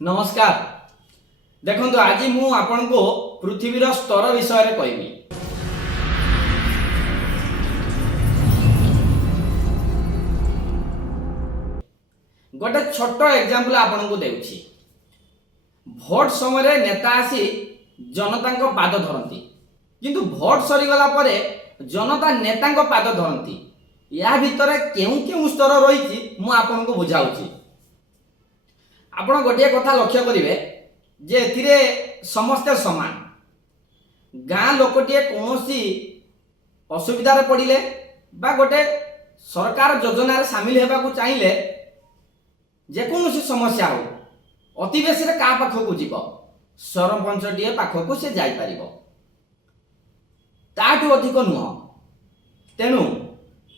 नमस्कार। देखो आज मु आपण को पृथ्वीर स्तर विषय कहबी। गोटे छोट एग्जांपल आपण को देउछि। भोट समय नेता आसी जनता को पाद धरती, किंतु भोट सरी गला परे जनता नेता को पाद धरती। या भितर केउ केउ स्तर रही मु आपण को बुझाउछि। आपण गोटे कथा लक्ष्य करिवे जे एथिरे समस्ते समान। गाँ लोकटे कौनसी असुविधार पड़िले बा गोटे सरकार योजन सामिल होगा चाहिए जेकोसी समस्या हो अति बेसी क्या पाखक जीव सरपंचटे पाखक से जापर ताठू अधिक नुह। तेणु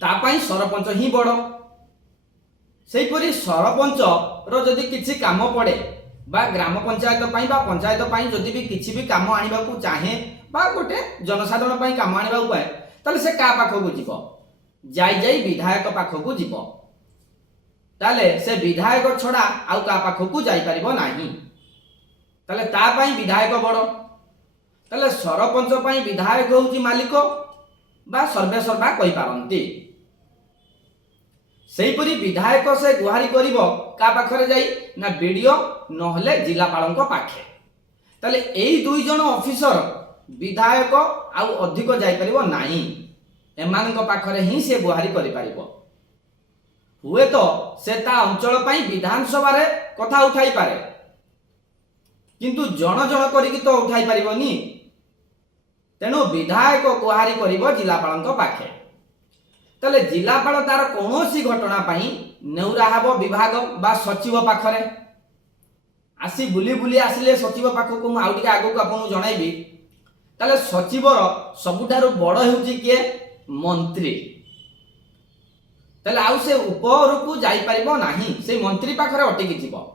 तापाई सरपंच ही बड़। सेहीपरि सरपंच रदि किसी काम पड़े बा ग्राम पंचायत बा पंचायत जदि भी किसी भी काम आने को चाहे बा गोटे जनसाधारण काम आने को पाए ताले से क्या पाखक जीव जाई विधायक पाखक जीव। ताले से विधायक छड़ा आउ का पाखक जाई परिबो नाही। ताले ता पई विधायक बड़। ताले सरपंच पई विधायक होउची मालिक बा सर्वे सर्वा कहि पारंती। सेहीपरि विधायक से गुहारी करिबो का पाखरे जाई ना बीडीओ नहले जिलापाल पाखे। ताले एई दुई जण ऑफिसर विधायक आउ अधिक जाई परिबो नाही। एमानक पाखरे ही से गुहारी करि परिबो। हुए तो से ता अंचल पई विधानसभा रे कथा उठाई पारे, किंतु जण जण करिकि तो उठाई परिबोनी। तेणु विधायक गुहारी करिबो जिलापाल पाखे। ताले जिलापाल तार कौनसी घटना पाई नेउरा हबो विभाग बा सचिव पाखरे आसी बुली बुली आसिले सचिव पाखक मु आउ टिके आगो को आपन जणाइबी। ताले सचिवर सबुठारु बड़ हेउची के मंत्री। ताले आउ से ऊपर को जाई परिबो नाही, से मंत्री पाखरे अटकी जीवो।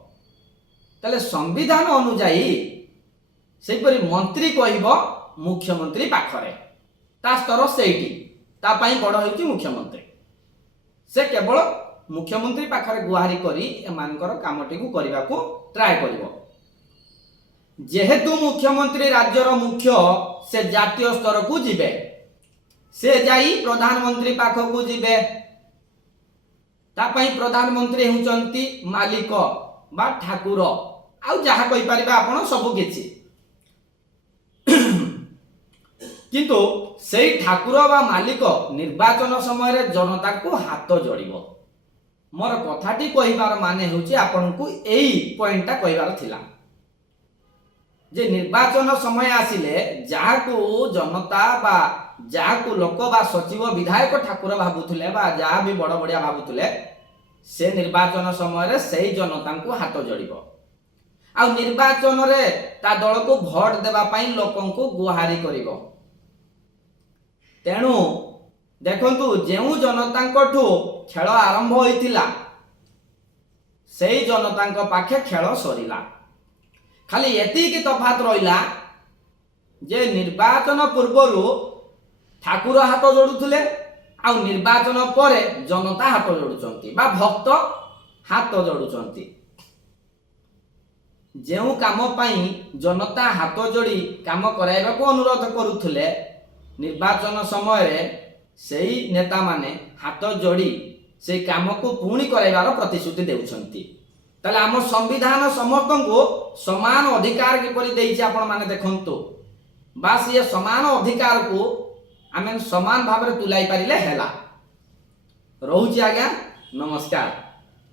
ताले संविधान अनुसार सेपरि मंत्री कहबो मुख्यमंत्री पाखरे ता स्तर सेठी ता पाई बड़ हेउची मुख्यमंत्री। से केवल मुख्यमंत्री पाखरे गुहारी करी एमानकर कामटी को करबा को ट्राई करिवो। जेहेतु मुख्यमंत्री राज्यर मुख्य से जातीय स्तर को जिबे, से जाई प्रधानमंत्री पाखक को जिबे। ता पई प्रधानमंत्री हुचंती मालिक बा ठाकुर आउ जहा कहि परिबा आपण सब किछि। किंतु सेई ठाकुर बा मालिक निर्वाचन समय जनता को हाथ जोड़िबो। मोर कथाटी कहिबार माने होची आपन को एई पॉइंटटा कहिबार थिला जे निर्वाचन समय आसिले जाहाकू जनता बा जाहाकू लोक बा सचिव विधायक ठाकुर भाबुथुले बा जहा भी बड़ बड़िया भाबुथुले से निर्वाचन समय सेई जनता को हाथ जोड़िबो। आ निर्वाचन रे ता दल को भोट देबा पई लोकन को गुहारी करिवो। तेणु देखंतु जेउ जनता खेल आरंभ होइतिला सेई जनता पाखे खेल सरिला। खाली एतिकी तफात रहिला जे निर्वाचन पूर्वरु ठाकुर हाथ जोड़ुथुले आ निर्वाचन परे जनता हाथ जोड़ुचंती बा भक्त हाथ जोड़ुचंती। जेउ काम पई जनता हाथ जोड़ी काम कराइबा को अनुरोध करुथुले निर्वाचन समय सेई नेता माने हाथ जोड़ी से काम को पुणी कराइबार प्रतिश्रुति देउछंती। ताले आम संविधान समस्त को समान अधिकार किपरि देइछि आपण माने देखंतु। बास ये समान अधिकार को आमे समान भाव तुलाई पारिले हेला। रहुछि आज्ञा, नमस्कार।